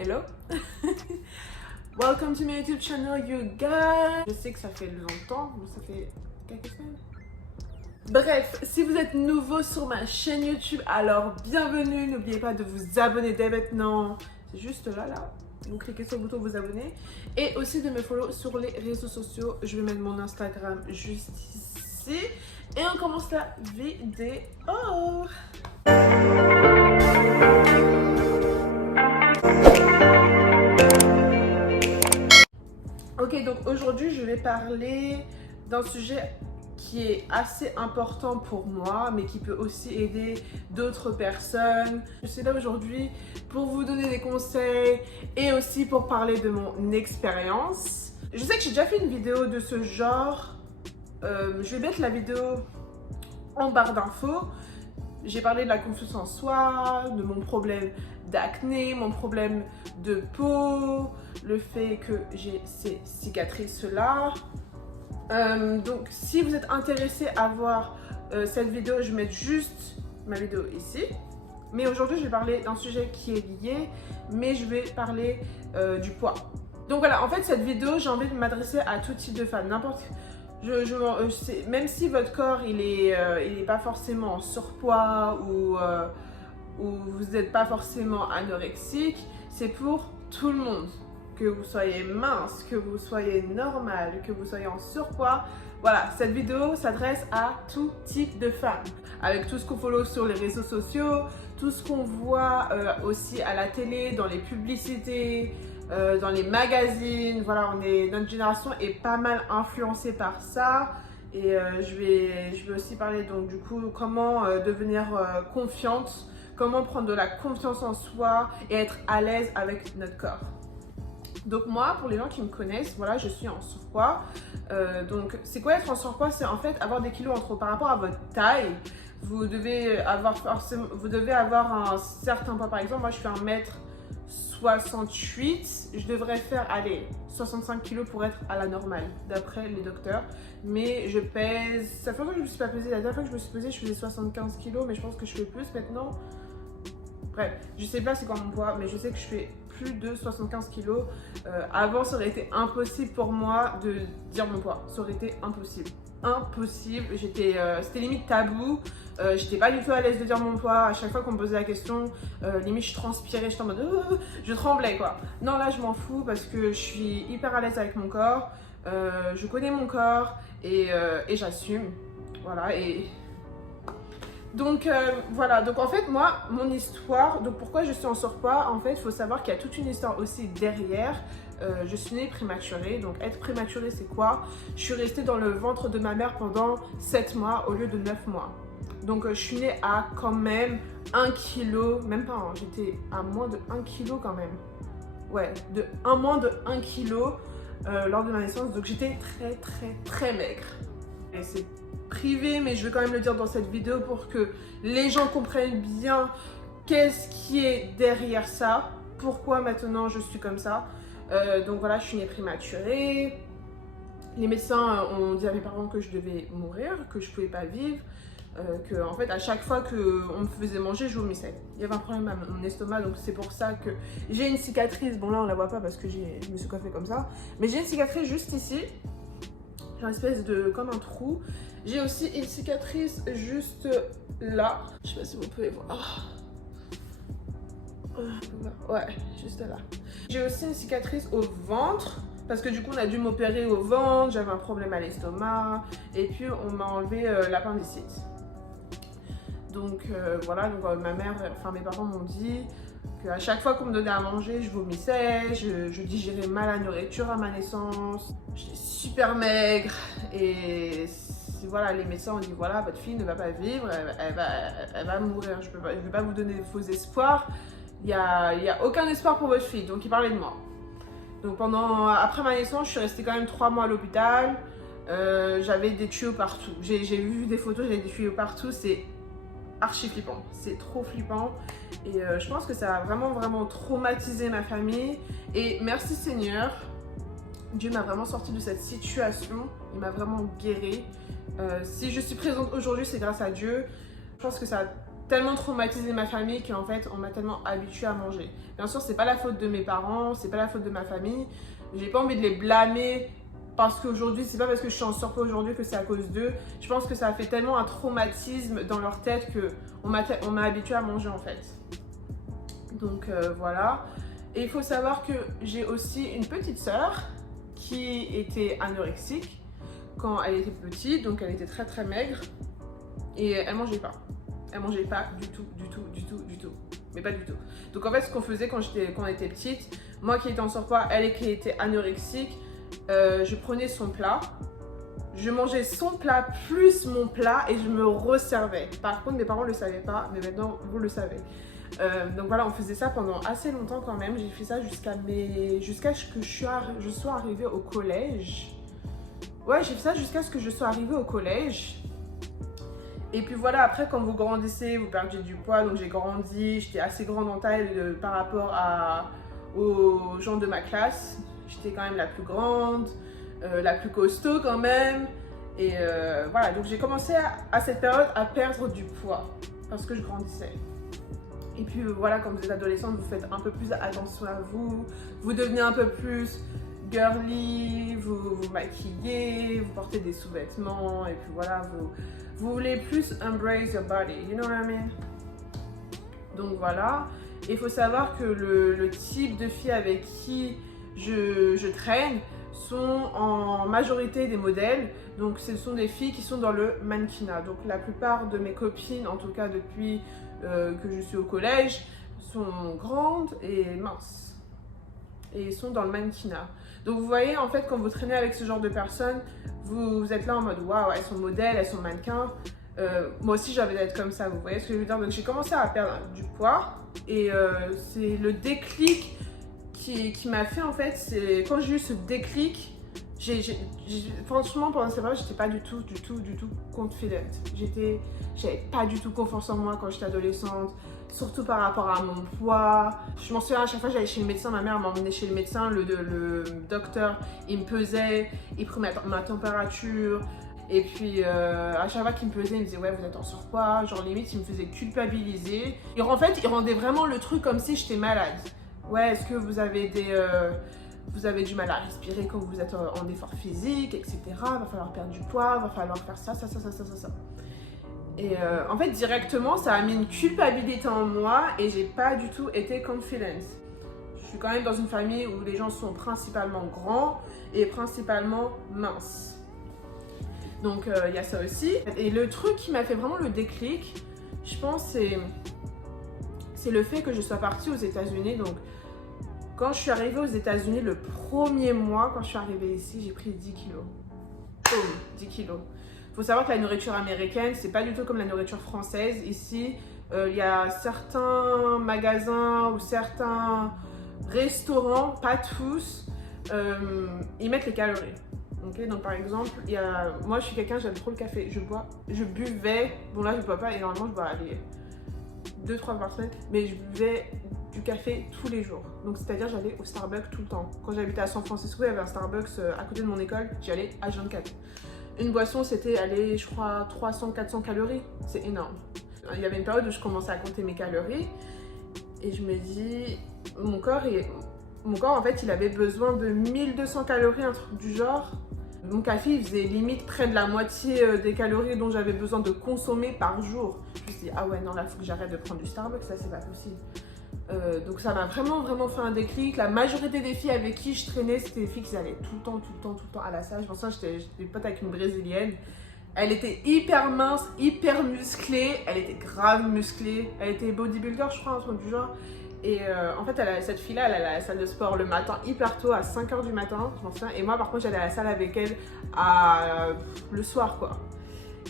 Hello. Welcome to my YouTube channel, you guys. Je sais que ça fait longtemps, mais ça fait quelques semaines. Bref, si vous êtes nouveau sur ma chaîne YouTube, alors bienvenue. N'oubliez pas de vous abonner dès maintenant. C'est juste là. Vous cliquez sur le bouton vous abonner. Et aussi de me follow sur les réseaux sociaux. Je vais mettre mon Instagram juste ici. Et on commence la vidéo. Ok, donc aujourd'hui je vais parler d'un sujet qui est assez important pour moi, mais qui peut aussi aider d'autres personnes. Je suis là aujourd'hui pour vous donner des conseils et aussi pour parler de mon expérience. Je sais que j'ai déjà fait une vidéo de ce genre. Je vais mettre la vidéo en barre d'infos. J'ai parlé de la confiance en soi, de mon problème d'acné, mon problème de peau, le fait que j'ai ces cicatrices-là. Donc, si vous êtes intéressé à voir cette vidéo, je vais mettre juste ma vidéo ici. Mais aujourd'hui, je vais parler d'un sujet qui est lié, mais je vais parler du poids. Donc voilà, en fait, cette vidéo, j'ai envie de m'adresser à tout type de femme, n'importe. Même si votre corps il est pas forcément en surpoids ou vous n'êtes pas forcément anorexique, c'est pour tout le monde. Que vous soyez mince, que vous soyez normal, que vous soyez en surpoids. Voilà, cette vidéo s'adresse à tout type de femmes. Avec tout ce qu'on follow sur les réseaux sociaux, tout ce qu'on voit aussi à la télé, dans les publicités, dans les magazines. Voilà, notre génération est pas mal influencée par ça. Et je vais aussi parler donc du coup comment devenir confiante, comment prendre de la confiance en soi et être à l'aise avec notre corps. Donc moi, pour les gens qui me connaissent, voilà, je suis en surpoids. Donc c'est quoi être en surpoids? C'est en fait avoir des kilos en trop par rapport à votre taille. Vous devez avoir un certain poids. Par exemple, moi je fais 1m68. Je devrais faire, 65 kg pour être à la normale, d'après les docteurs. Mais je pèse, ça fait longtemps que je ne me suis pas pesée. La dernière fois que je me suis pesée, je faisais 75 kg, mais je pense que je fais plus maintenant. Bref, je sais pas c'est quoi mon poids, mais je sais que je fais plus de 75 kg. Avant, ça aurait été impossible pour moi de dire mon poids. Ça aurait été impossible. Impossible. C'était limite tabou. J'étais pas du tout à l'aise de dire mon poids. À chaque fois qu'on me posait la question, limite je transpirais, j'étais en mode je tremblais quoi. Non, là je m'en fous parce que je suis hyper à l'aise avec mon corps. Je connais mon corps et j'assume. Voilà. Donc voilà, donc en fait moi, mon histoire, donc pourquoi je suis en surpoids, en fait il faut savoir qu'il y a toute une histoire aussi derrière. Je suis née prématurée, donc être prématurée c'est quoi? Je suis restée dans le ventre de ma mère pendant 7 mois au lieu de 9 mois. Donc je suis née à quand même 1 kg, même pas, hein, j'étais à moins de 1 kg quand même. Ouais, moins de 1 kg lors de ma naissance, donc j'étais très maigre. Et c'est privé, mais je vais quand même le dire dans cette vidéo pour que les gens comprennent bien qu'est-ce qui est derrière ça, pourquoi maintenant je suis comme ça. Donc voilà, je suis née prématurée. Les médecins ont dit à mes parents que je devais mourir, que je pouvais pas vivre, que en fait à chaque fois qu'on me faisait manger, je vomissais. Il y avait un problème à mon estomac, donc c'est pour ça que j'ai une cicatrice. Bon là on la voit pas parce que je me suis coiffée comme ça, mais j'ai une cicatrice juste ici. J'ai une espèce de comme un trou. J'ai aussi une cicatrice juste là. Je sais pas si vous pouvez voir. Ouais, juste là. J'ai aussi une cicatrice au ventre. Parce que du coup, on a dû m'opérer au ventre. J'avais un problème à l'estomac. Et puis, on m'a enlevé l'appendicite. Donc voilà, donc ma mère, enfin mes parents m'ont dit qu'à chaque fois qu'on me donnait à manger, je vomissais, je digérais mal la nourriture à ma naissance, j'étais super maigre et voilà, les médecins ont dit voilà, votre fille ne va pas vivre, elle va mourir, je ne vais pas vous donner de faux espoirs, il n'y a aucun espoir pour votre fille, donc ils parlaient de moi. Donc après ma naissance, je suis restée quand même 3 mois à l'hôpital, j'avais des tuyaux partout, j'ai vu des photos, j'avais des tuyaux partout, c'est archi flippant, c'est trop flippant et je pense que ça a vraiment traumatisé ma famille et merci Seigneur, Dieu m'a vraiment sorti de cette situation, il m'a vraiment guérie. Si je suis présente aujourd'hui, c'est grâce à Dieu. Je pense que ça a tellement traumatisé ma famille qu'en fait, on m'a tellement habituée à manger. Bien sûr, c'est pas la faute de mes parents, c'est pas la faute de ma famille. J'ai pas envie de les blâmer parce qu'aujourd'hui, c'est pas parce que je suis en surpoids aujourd'hui que c'est à cause d'eux. Je pense que ça a fait tellement un traumatisme dans leur tête qu'on m'a habituée à manger en fait. Donc voilà. Et il faut savoir que j'ai aussi une petite sœur qui était anorexique quand elle était petite, donc elle était très très maigre et elle mangeait pas. Elle mangeait pas du tout. Mais pas du tout. Donc en fait, ce qu'on faisait quand on était petite, moi qui étais en surpoids, elle qui était anorexique, je prenais son plat, je mangeais son plat plus mon plat et je me resservais. Par contre, mes parents ne le savaient pas, mais maintenant vous le savez. Donc voilà, on faisait ça pendant assez longtemps quand même. J'ai fait ça jusqu'à ce que je sois arrivée au collège. Ouais, j'ai fait ça jusqu'à ce que je sois arrivée au collège. Et puis voilà, après quand vous grandissez, vous perdez du poids. Donc j'ai grandi, j'étais assez grande en taille par rapport aux gens de ma classe. J'étais quand même la plus grande, la plus costaud quand même. Et voilà, donc j'ai commencé à cette période à perdre du poids parce que je grandissais. Et puis voilà, quand vous êtes adolescente, vous faites un peu plus attention à vous, vous devenez un peu plus girly, vous vous maquillez, vous portez des sous-vêtements, et puis voilà, vous voulez plus embrace your body, you know what I mean? Donc voilà, il faut savoir que le type de filles avec qui je traîne sont en majorité des modèles, donc ce sont des filles qui sont dans le mannequinat. Donc la plupart de mes copines, en tout cas depuis que je suis au collège, sont grandes et minces et sont dans le mannequinat. Donc vous voyez, en fait, quand vous traînez avec ce genre de personnes, vous êtes là en mode waouh, elles sont modèles, elles sont mannequins. Moi aussi j'avais d'être comme ça, vous voyez ce que je veux dire. Donc j'ai commencé à perdre du poids et c'est le déclic qui m'a fait, en fait, c'est quand j'ai eu ce déclic, franchement pendant cette période j'étais pas du tout confident. J'avais pas du tout confiance en moi quand j'étais adolescente, surtout par rapport à mon poids. Je m'en souviens, à chaque fois j'allais chez le médecin, ma mère m'emmenait chez le médecin, le docteur il me pesait, il prenait ma température. Et puis à chaque fois qu'il me pesait, il me disait ouais, vous êtes en surpoids, genre limite il me faisait culpabiliser. Et en fait il rendait vraiment le truc comme si j'étais malade. Ouais, est-ce que vous avez vous avez du mal à respirer quand vous êtes en effort physique, etc. Va falloir perdre du poids, va falloir faire ça. Et en fait, directement, ça a mis une culpabilité en moi et j'ai pas du tout été confident. Je suis quand même dans une famille où les gens sont principalement grands et principalement minces. Donc, il y a ça aussi. Et le truc qui m'a fait vraiment le déclic, je pense, c'est le fait que je sois partie aux États-Unis. Donc, quand je suis arrivée aux États-Unis, le premier mois, quand je suis arrivée ici, j'ai pris 10 kilos. Boum, 10 kilos. Il faut savoir que la nourriture américaine, c'est pas du tout comme la nourriture française. Ici, il y a certains magasins ou certains restaurants, pas tous, ils mettent les calories. Okay, donc par exemple, moi je suis quelqu'un, j'aime trop le café. Je buvais, bon là je bois pas énormément, je bois aller 2-3 fois par semaine, mais je buvais du café tous les jours. Donc c'est-à-dire j'allais au Starbucks tout le temps. Quand j'habitais à San Francisco, il y avait un Starbucks à côté de mon école, j'y allais H24. Une boisson, c'était, je crois, 300-400 calories. C'est énorme. Il y avait une période où je commençais à compter mes calories et je me dis, mon corps, en fait, il avait besoin de 1200 calories, un truc du genre. Mon café, il faisait limite près de la moitié des calories dont j'avais besoin de consommer par jour. Je me suis dit, ah ouais, non, là, il faut que j'arrête de prendre du Starbucks, ça, c'est pas possible. Donc ça m'a vraiment fait un déclic. La majorité des filles avec qui je traînais, c'était des filles qui allaient tout le temps à la salle. Je pense que j'étais pote avec une brésilienne. Elle était hyper mince, hyper musclée. Elle était grave musclée. Elle était bodybuilder, je crois, un truc du genre. Et en fait, cette fille-là, elle allait à la salle de sport le matin, hyper tôt, à 5h du matin, je m'en souviens. Et moi, par contre, j'allais à la salle avec elle le soir, quoi.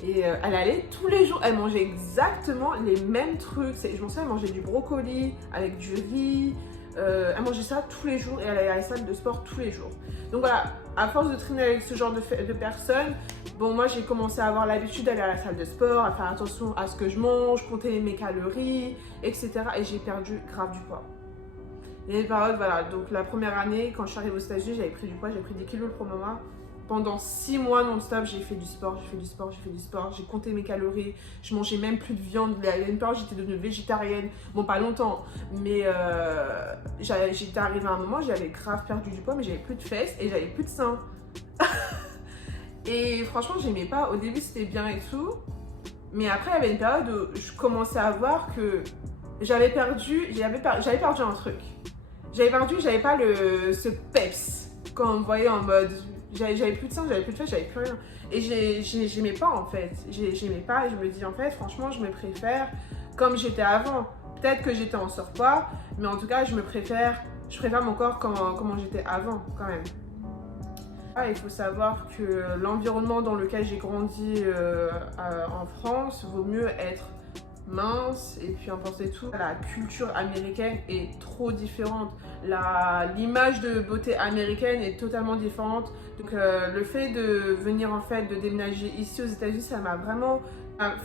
Et elle allait tous les jours, elle mangeait exactement les mêmes trucs. Je m'en souviens, elle mangeait du brocoli avec du riz. Elle mangeait ça tous les jours et elle allait à la salle de sport tous les jours. Donc voilà, à force de traîner avec ce genre de personnes, bon, moi j'ai commencé à avoir l'habitude d'aller à la salle de sport, à faire attention à ce que je mange, compter mes calories, etc. Et j'ai perdu grave du poids. Il y a une période, voilà, donc la première année, quand je suis arrivée aux États-Unis, j'avais pris du poids, j'ai pris 10 kilos le premier mois. pendant 6 mois non-stop, j'ai fait du sport, j'ai compté mes calories, je mangeais même plus de viande. Il y a une période, j'étais devenue végétarienne. Bon, pas longtemps, mais j'étais arrivée à un moment, j'avais grave perdu du poids, mais j'avais plus de fesses et j'avais plus de seins. Et franchement, j'aimais pas. Au début, c'était bien et tout. Mais après, il y avait une période où je commençais à voir que j'avais perdu un truc. J'avais pas ce peps quand on me voyait en mode j'avais plus de seins, j'avais plus de fesses, j'avais plus rien. Et j'aimais pas en fait. J'aimais pas et je me dis en fait, franchement, je me préfère comme j'étais avant. Peut-être que j'étais en surpoids, mais en tout cas, je préfère mon corps comment j'étais avant quand même. Il faut savoir que l'environnement dans lequel j'ai grandi en France, vaut mieux être mince et puis emporter tout. La culture américaine est trop différente. L'image de beauté américaine est totalement différente. Donc le fait de venir en fait, de déménager ici aux États-Unis, ça m'a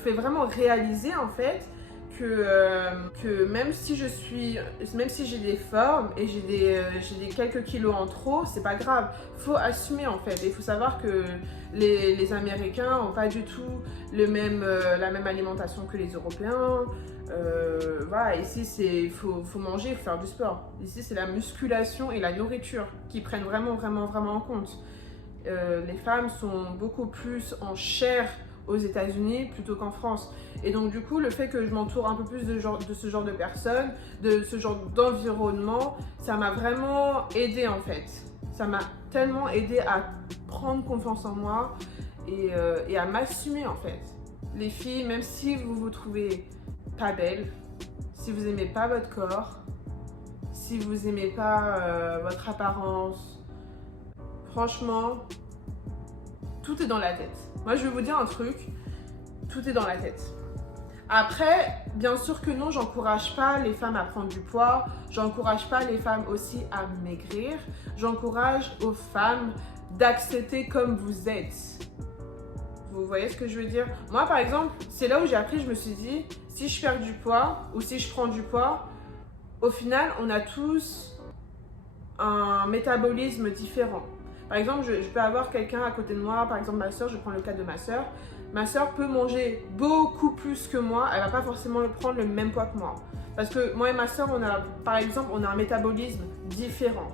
fait vraiment réaliser en fait que même si j'ai des formes et j'ai des quelques kilos en trop, c'est pas grave. Faut assumer en fait. Et il faut savoir que les Américains n'ont pas du tout la même alimentation que les Européens. Voilà, ici faut manger, il faut faire du sport. Ici c'est la musculation et la nourriture qui prennent vraiment en compte. Les femmes sont beaucoup plus en chair aux États-Unis plutôt qu'en France. Et donc du coup, le fait que je m'entoure un peu plus de ce genre de personnes, de ce genre d'environnement, ça m'a vraiment aidé en fait. Ça m'a tellement aidé à prendre confiance en moi et à m'assumer en fait. Les filles, même si vous vous trouvez pas belle, si vous aimez pas votre corps, si vous aimez pas votre apparence, franchement, tout est dans la tête. Moi, je vais vous dire un truc, tout est dans la tête. Après, bien sûr que non, j'encourage pas les femmes à prendre du poids, j'encourage pas les femmes aussi à maigrir, j'encourage aux femmes d'accepter comme vous êtes. Vous voyez ce que je veux dire? Moi, par exemple, c'est là où j'ai appris, je me suis dit, si je perds du poids ou si je prends du poids, au final, on a tous un métabolisme différent. Par exemple, je peux avoir quelqu'un à côté de moi, par exemple ma soeur, je prends le cas de ma soeur. Ma soeur peut manger beaucoup plus que moi, elle va pas forcément prendre le même poids que moi. Parce que moi et ma soeur, par exemple, on a un métabolisme différent.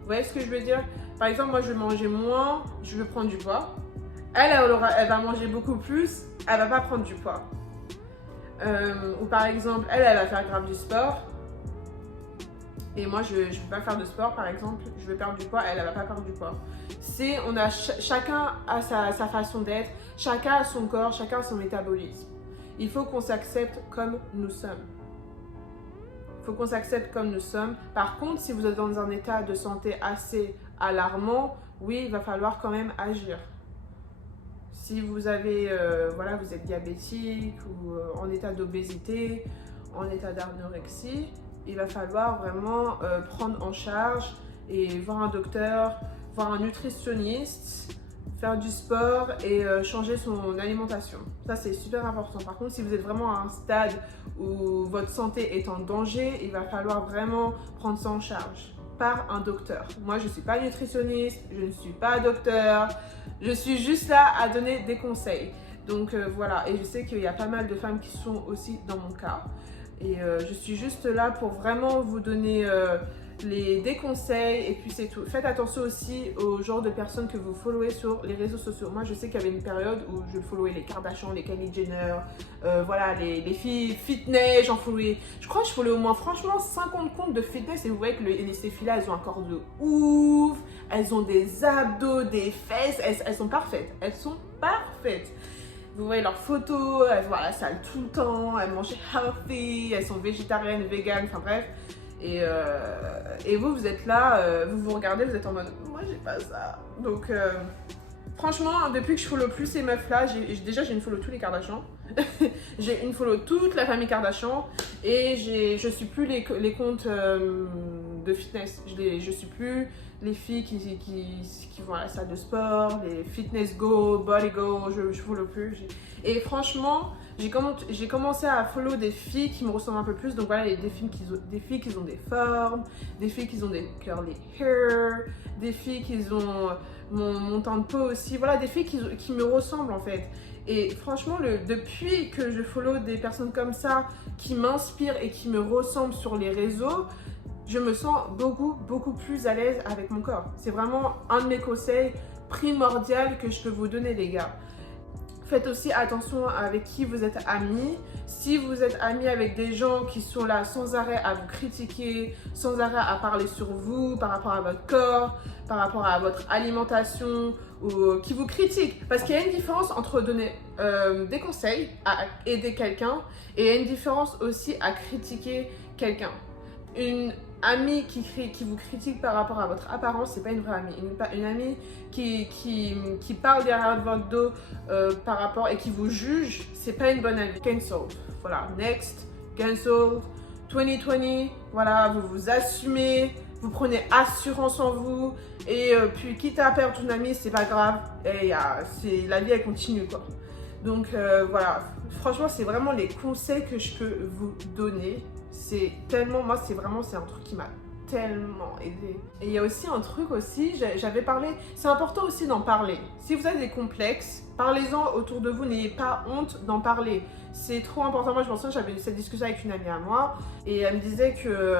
Vous voyez ce que je veux dire? Par exemple, moi je vais manger moins, je vais prendre du poids. Elle va manger beaucoup plus, elle va pas prendre du poids. Ou par exemple, elle va faire grave du sport. Et moi, je ne vais pas faire de sport, par exemple, je vais perdre du poids, elle ne va pas perdre du poids. Chacun a sa façon d'être, chacun a son corps, chacun a son métabolisme. Il faut qu'on s'accepte comme nous sommes. Il faut qu'on s'accepte comme nous sommes. Par contre, si vous êtes dans un état de santé assez alarmant, oui, il va falloir quand même agir. Si vous avez, vous êtes diabétique ou en état d'obésité, en état d'anorexie, il va falloir vraiment prendre en charge et voir un docteur, voir un nutritionniste, faire du sport et changer son alimentation. Ça, c'est super important. Par contre, si vous êtes vraiment à un stade où votre santé est en danger, il va falloir vraiment prendre ça en charge par un docteur. Moi, je ne suis pas nutritionniste, je ne suis pas docteur, je suis juste là à donner des conseils. Donc voilà, et je sais qu'il y a pas mal de femmes qui sont aussi dans mon cas. Et je suis juste là pour vraiment vous donner des conseils et puis c'est tout. Faites attention aussi au genre de personnes que vous followez sur les réseaux sociaux. Moi, je sais qu'il y avait une période où je followais les Kardashian, les Kylie Jenner, les filles fitness, je crois que je followais au moins franchement 50 comptes de fitness et vous voyez que ces filles-là, elles ont un corps de ouf, elles ont des abdos, des fesses, elles sont parfaites, Vous voyez leurs photos, elles vont à la salle tout le temps, elles mangent healthy, elles sont végétariennes, véganes, enfin bref. Et vous êtes là, vous regardez, vous êtes en mode moi j'ai pas ça. Donc franchement, depuis que je follow plus ces meufs là, déjà j'ai une follow tous les Kardashian. J'ai une follow toute la famille Kardashian et je suis plus les comptes de fitness. Je suis plus les filles qui vont à la salle de sport, les fitness go, body go, je follow plus. Et franchement, j'ai commencé à follow des filles qui me ressemblent un peu plus. Donc voilà, il y a des filles qui ont des formes, des filles qui ont des curly hair, des filles qui ont mon teint de peau aussi. Voilà, des filles qui me ressemblent en fait. Et franchement, depuis que je follow des personnes comme ça, qui m'inspirent et qui me ressemblent sur les réseaux, je me sens beaucoup plus à l'aise avec mon corps. C'est vraiment un de mes conseils primordiaux que je peux vous donner, les gars. Faites aussi attention avec qui vous êtes amis. Si vous êtes amis avec des gens qui sont là sans arrêt à vous critiquer, sans arrêt à parler sur vous, par rapport à votre corps, par rapport à votre alimentation, ou qui vous critiquent. Parce qu'il y a une différence entre donner des conseils à aider quelqu'un et il y a une différence aussi à critiquer quelqu'un. Une amie qui vous critique par rapport à votre apparence, c'est pas une vraie amie. Une amie qui parle derrière votre dos par rapport et qui vous juge, c'est pas une bonne amie. Cancel. Voilà, next, cancel. 2020, voilà, vous vous assumez, vous prenez assurance en vous et puis quitte à perdre une amie, c'est pas grave. Et la vie elle continue quoi. Donc voilà, franchement c'est vraiment les conseils que je peux vous donner. C'est tellement, moi c'est un truc qui m'a tellement aidé. Et il y a aussi un truc aussi, j'avais parlé, c'est important aussi d'en parler. Si vous avez des complexes, parlez-en autour de vous, n'ayez pas honte d'en parler. C'est trop important. Moi je me souviens, j'avais eu cette discussion avec une amie à moi et elle me disait que,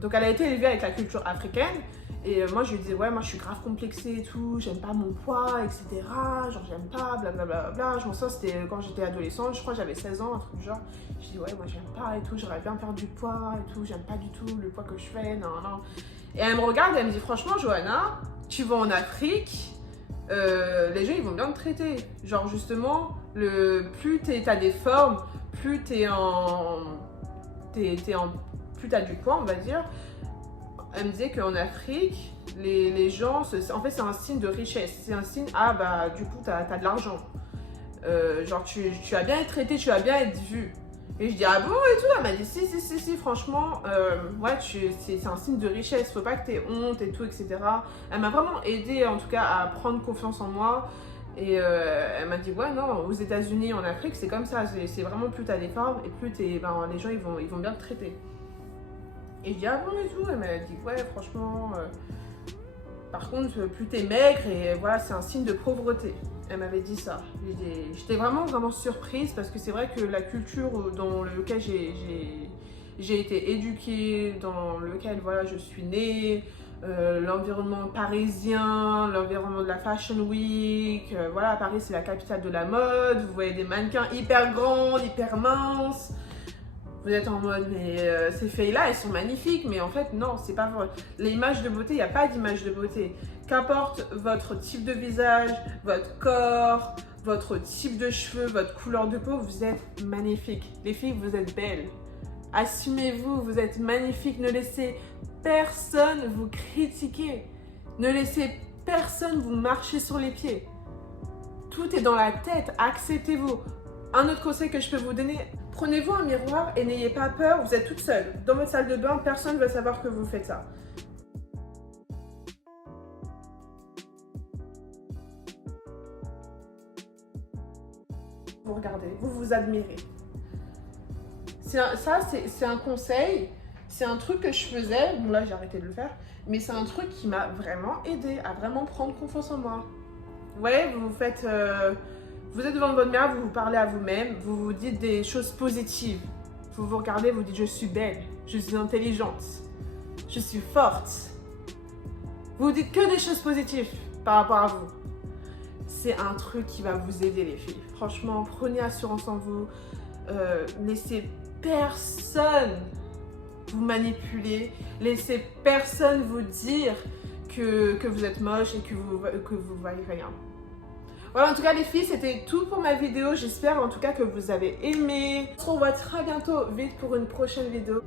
donc elle a été élevée avec la culture africaine. Et moi je lui disais ouais moi je suis grave complexée et tout, j'aime pas mon poids etc, genre j'aime pas blablabla, je m'en souviens c'était quand j'étais adolescente, je crois j'avais 16 ans, un truc du genre, je dis ouais moi j'aime pas et tout, j'aurais bien perdu du poids et tout, j'aime pas du tout le poids que je fais, non. Et elle me regarde et elle me dit franchement Johanna, tu vas en Afrique, les gens ils vont bien te traiter, genre justement plus t'as des formes, plus plus t'as du poids on va dire. Elle me disait qu'en Afrique, les gens, en fait c'est un signe de richesse, c'est un signe, ah bah du coup t'as de l'argent, genre tu vas bien être traité, tu vas bien être vu. Et je dis ah bon et tout, elle m'a dit si franchement, ouais c'est un signe de richesse, faut pas que t'aies honte et tout etc. Elle m'a vraiment aidé en tout cas à prendre confiance en moi. Et elle m'a dit ouais non, aux États-Unis, en Afrique c'est comme ça, c'est vraiment plus t'as des formes et plus les gens ils vont bien te traiter. Et je dis ah bon et tout, elle m'a dit ouais franchement, par contre plus t'es maigre et voilà c'est un signe de pauvreté. Elle m'avait dit ça. J'étais vraiment surprise parce que c'est vrai que la culture dans laquelle j'ai été éduquée, dans lequel voilà je suis née, l'environnement parisien, l'environnement de la Fashion Week, voilà Paris c'est la capitale de la mode, vous voyez des mannequins hyper grands, hyper minces. Vous êtes en mode, mais ces filles-là, elles sont magnifiques. Mais en fait, non, c'est pas vrai. L'image de beauté, il n'y a pas d'image de beauté. Qu'importe votre type de visage, votre corps, votre type de cheveux, votre couleur de peau, vous êtes magnifiques. Les filles, vous êtes belles. Assumez-vous, vous êtes magnifiques. Ne laissez personne vous critiquer. Ne laissez personne vous marcher sur les pieds. Tout est dans la tête. Acceptez-vous. Un autre conseil que je peux vous donner, prenez-vous un miroir et n'ayez pas peur, vous êtes toute seule. Dans votre salle de bain, personne ne va savoir que vous faites ça. Vous regardez, vous vous admirez. C'est un conseil, c'est un truc que je faisais, bon là j'ai arrêté de le faire, mais c'est un truc qui m'a vraiment aidé à vraiment prendre confiance en moi. Vous voyez, vous êtes devant votre miroir, vous vous parlez à vous-même, vous vous dites des choses positives. Vous vous regardez, vous dites je suis belle, je suis intelligente, je suis forte. Vous vous dites que des choses positives par rapport à vous. C'est un truc qui va vous aider les filles. Franchement, prenez assurance en vous. Laissez personne vous manipuler. Laissez personne vous dire que vous êtes moche et que vous voyez rien. Voilà, en tout cas les filles, c'était tout pour ma vidéo. J'espère en tout cas que vous avez aimé. On se revoit très bientôt, vite pour une prochaine vidéo.